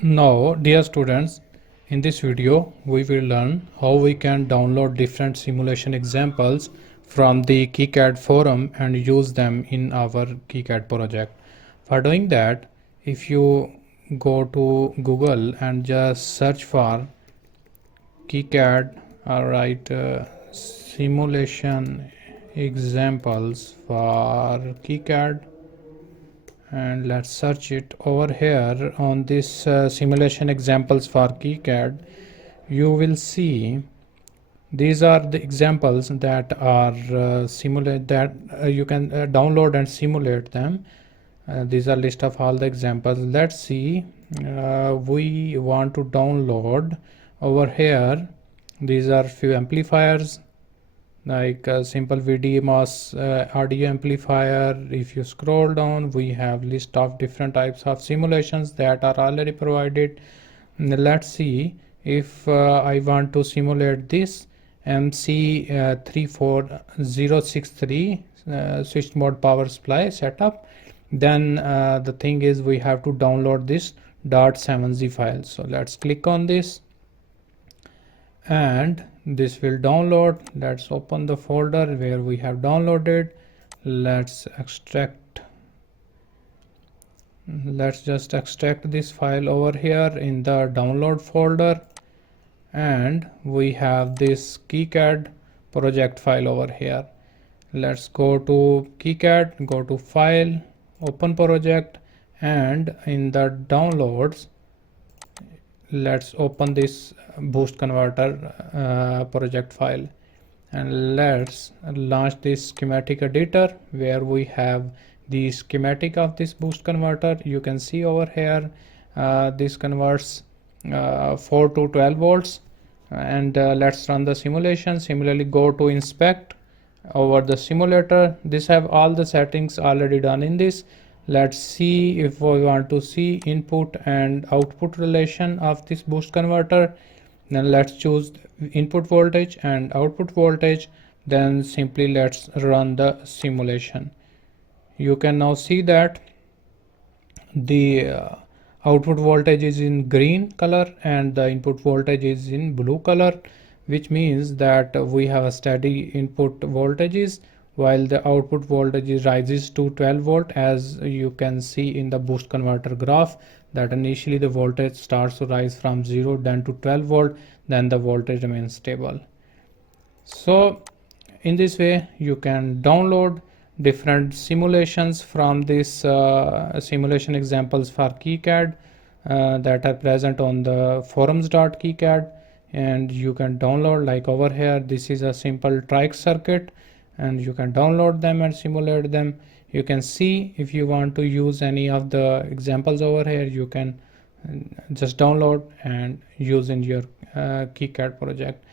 Now, dear students, in this video we will learn how we can download different simulation examples from the KiCad forum and use them in our KiCad project. For doing that, if you go to Google and just search for KiCad, write simulation examples for KiCad, and let's search it over here on this simulation examples for KiCad. You will see these are the examples that are simulate that you can download and simulate them. These are list of all the examples. Let's see, we want to download over here. These are few amplifiers like a simple VDMOS audio amplifier. If you scroll down, we have list of different types of simulations that are already provided. Let's see if I want to simulate this MC34063 switched mode power supply setup. Then the thing is we have to download this .7z file. So let's click on this and this will download. Let's open the folder where we have downloaded. Let's just extract this file over here in the download folder, and we have this KiCad project file over here. Let's go to KiCad, go to file, open project, and in the downloads let's open this boost converter project file, and let's launch this schematic editor where we have the schematic of this boost converter. You can see over here this converts 4 to 12 volts, and let's run the simulation. Similarly, go to inspect over the simulator. This have all the settings already done in this. Let's see if we want to see input and output relation of this boost converter. Then let's choose input voltage and output voltage. Then simply let's run the simulation. You can now see that the output voltage is in green color and the input voltage is in blue color, which means that we have a steady input voltages while the output voltage rises to 12 volt. As you can see in the boost converter graph, that initially the voltage starts to rise from 0 then to 12 volt, then the voltage remains stable. So in this way you can download different simulations from this simulation examples for KiCad that are present on the forums.kicad, and you can download. Like over here, this is a simple trike circuit, and you can download them and simulate them. You can see if you want to use any of the examples over here, you can just download and use in your KiCad project.